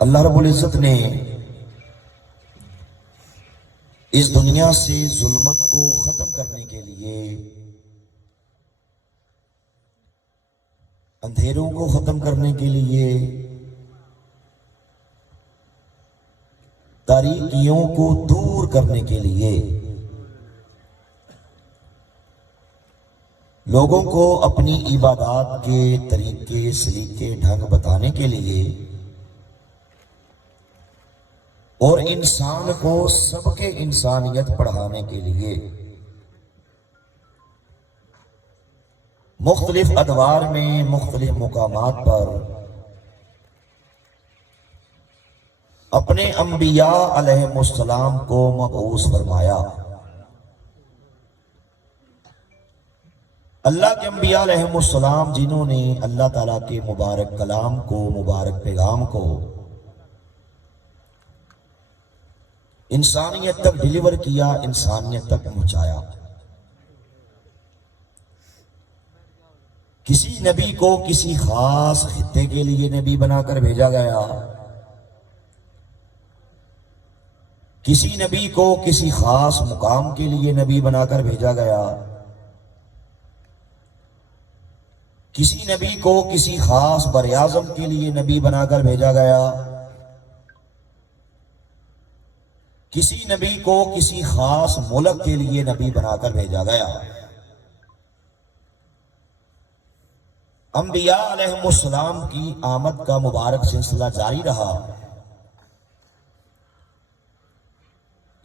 اللہ رب العزت نے اس دنیا سے ظلمت کو ختم کرنے کے لیے، اندھیروں کو ختم کرنے کے لیے، تاریکیوں کو دور کرنے کے لیے، لوگوں کو اپنی عبادات کے طریقے سلیقے ڈھنگ بتانے کے لیے اور انسان کو سب کے انسانیت پڑھانے کے لیے مختلف ادوار میں مختلف مقامات پر اپنے انبیاء علیہ السلام کو مبعوث فرمایا۔ اللہ کے انبیاء علیہ السلام جنہوں نے اللہ تعالیٰ کے مبارک کلام کو، مبارک پیغام کو انسانیت تک ڈیلیور کیا، انسانیت تک پہنچایا۔ کسی نبی کو کسی خاص خطے کے لیے نبی بنا کر بھیجا گیا، کسی نبی کو کسی خاص مقام کے لیے نبی بنا کر بھیجا گیا، کسی نبی کو کسی خاص براعظم کے لیے نبی بنا کر بھیجا گیا، کسی نبی کو کسی خاص ملک کے لیے نبی بنا کر بھیجا گیا۔ انبیاء علیہ السلام کی آمد کا مبارک سلسلہ جاری رہا،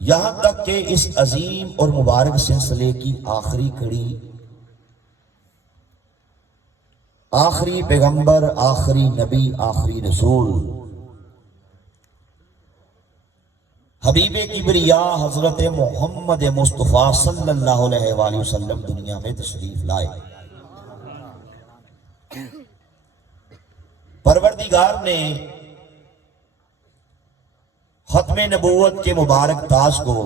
یہاں تک کہ اس عظیم اور مبارک سلسلے کی آخری کڑی، آخری پیغمبر، آخری نبی، آخری رسول حبیب کبریا حضرت محمد مصطفیٰ صلی اللہ علیہ وآلہ وسلم دنیا میں تشریف لائے۔ پروردگار نے ختم نبوت کے مبارک تاج کو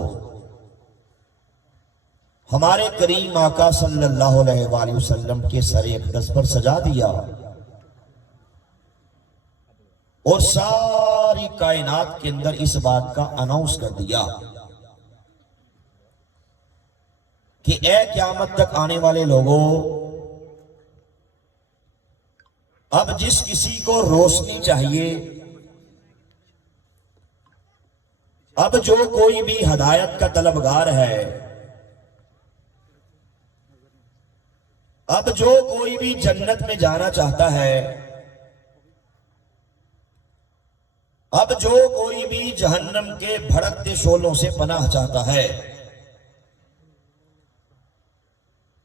ہمارے کریم آقا صلی اللہ علیہ وآلہ وسلم کے سر اقدس پر سجا دیا اور ساری کائنات کے اندر اس بات کا اناؤنس کر دیا کہ اے قیامت تک آنے والے لوگوں، اب جس کسی کو روشنی چاہیے، اب جو کوئی بھی ہدایت کا طلبگار ہے، اب جو کوئی بھی جنت میں جانا چاہتا ہے، اب جو کوئی بھی جہنم کے بھڑکتے شعلوں سے پناہ چاہتا ہے،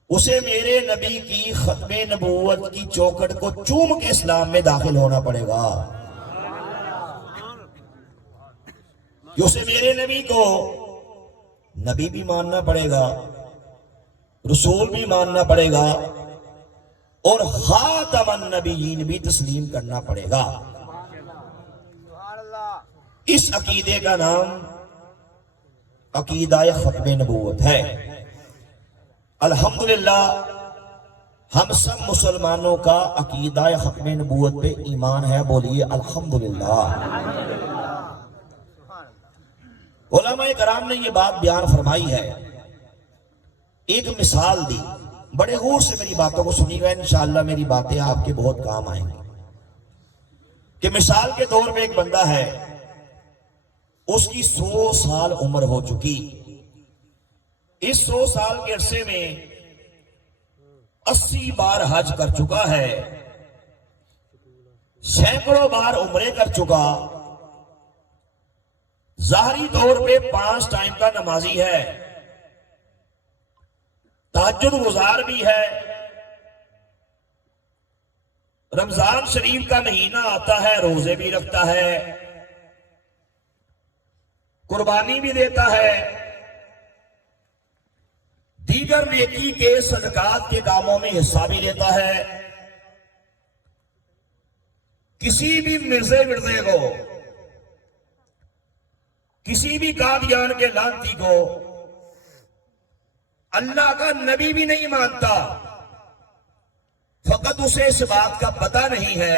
اسے میرے نبی کی ختم نبوت کی چوکھٹ کو چوم کے اسلام میں داخل ہونا پڑے گا، کہ اسے میرے نبی کو نبی بھی ماننا پڑے گا، رسول بھی ماننا پڑے گا، اور خاتم النبیین بھی تسلیم کرنا پڑے گا۔ اس عقیدے کا نام عقیدہ ختم نبوت ہے۔ الحمدللہ ہم سب مسلمانوں کا عقیدہ ختم نبوت پہ ایمان ہے، بولیے الحمدللہ۔ علماء کرام نے یہ بات بیان فرمائی ہے، ایک مثال دی، بڑے غور سے میری باتوں کو سنی گا، انشاءاللہ میری باتیں آپ کے بہت کام آئیں گی۔ کہ مثال کے دور میں ایک بندہ ہے، اس کی 100 سال عمر ہو چکی، اس 100 سال کے عرصے میں 80 بار حج کر چکا ہے، سینکڑوں بار عمرے کر چکا، ظاہری طور پہ 5 ٹائم کا نمازی ہے، تہجد گزار بھی ہے، رمضان شریف کا مہینہ آتا ہے روزے بھی رکھتا ہے، قربانی بھی دیتا ہے، دیگر نیکی کے صدقات کے کاموں میں حصہ بھی لیتا ہے۔ کسی بھی مرزے کو، کسی بھی قادیان کے لانتی کو اللہ کا نبی بھی نہیں مانتا، فقط اسے اس بات کا پتہ نہیں ہے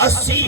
80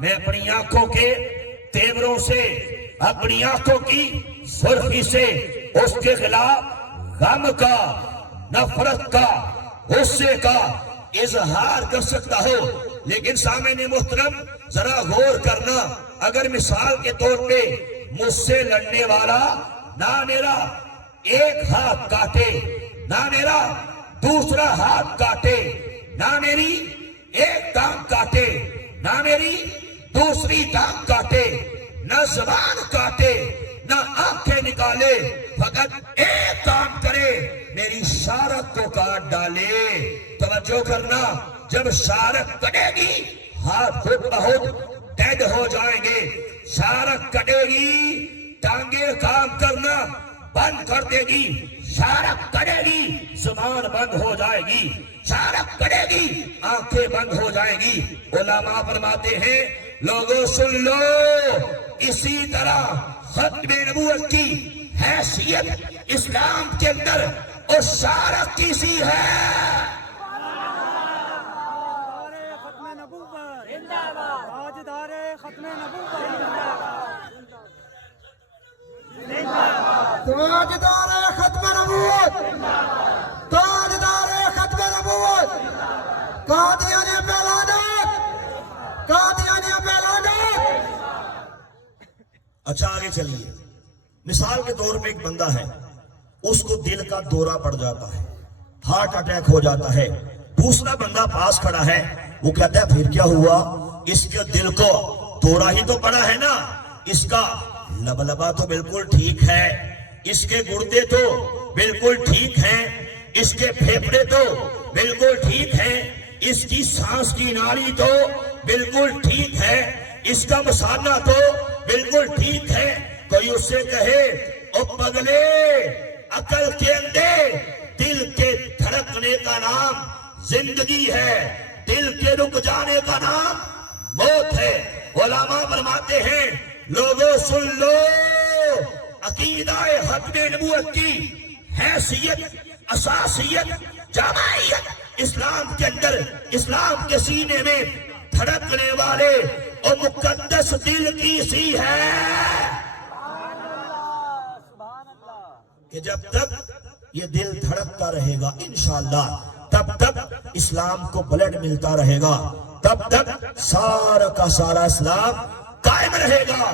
میں اپنی آنکھوں کے تیوروں سے، اپنی آنکھوں کی سرخی سے اس کے خلاف غم کا، نفرت کا، غصے کا اظہار کر سکتا ہوں. لیکن سامعین محترم ذرا غور کرنا، اگر مثال کے طور پہ مجھ سے لڑنے والا نہ میرا ایک ہاتھ کاٹے، نہ میرا دوسرا ہاتھ کاٹے، نہ میری ایک ٹانگ کاٹے، نہ میری دوسری ٹانگ کاٹے، نہ زبان کاٹے، نہ آنکھیں نکالے، فقط ایک کام کرے، میری شارت کو کاٹ ڈالے. توجہ کرنا، جب شارت کٹے گی ہاتھ خود بہت ڈیڈ ہو جائیں گے. شارت کٹے گی ٹانگیں کام کرنا بند کر دے گی، شارت کٹے گی زبان بند ہو جائے گی، شارت کٹے گی آنکھیں بند ہو جائیں گی. علماء فرماتے ہیں لوگوں سن لو، اسی طرح ختم نبوت کی حیثیت اسلام کے اندر اس شارت کی سی ہے. ختم نبوت تاجدار ختم نبوت، تاجدار ختم نبوت، تاجدار ختم نبوت، قادیانی بیلادت، قادیانی بیلادت. اچھا آگے چلیے. مثال کے طور پہ ایک بندہ ہے، اس کو دل کا دورہ پڑ جاتا ہے، ہارٹ اٹیک ہو جاتا ہے. دوسرا بندہ پاس کھڑا ہے، وہ کہتا ہے پھر کیا ہوا؟ اس کے دل کو دورہ ہی تو پڑا ہے نا، اس کا لبلبا تو بالکل ٹھیک ہے، اس کے گردے تو بالکل ٹھیک ہیں، اس کے پھیپھڑے تو بالکل ٹھیک ہیں، اس کی سانس کی نالی تو بالکل ٹھیک ہے، اس کا مسالہ تو بالکل ٹھیک ہے. کوئی اس سے کہے او پگلے، عقل کے اندے، دل کے دھڑکنے کا نام زندگی ہے، دل کے رک جانے کا نام موت ہے. علماء فرماتے ہیں لوگوں سن لو، عقیدہ ختم نبوت کی حیثیت، اساسیت، جامعیت اسلام کے اندر، اسلام کے سینے میں دھڑکنے والے اور مقدس دل کی سی ہے کہ جب تک یہ دل دھڑکتا رہے گا انشاءاللہ، تب تک اسلام کو بلڈ ملتا رہے گا، تب تک سارا کا سارا اسلام قائم رہے گا.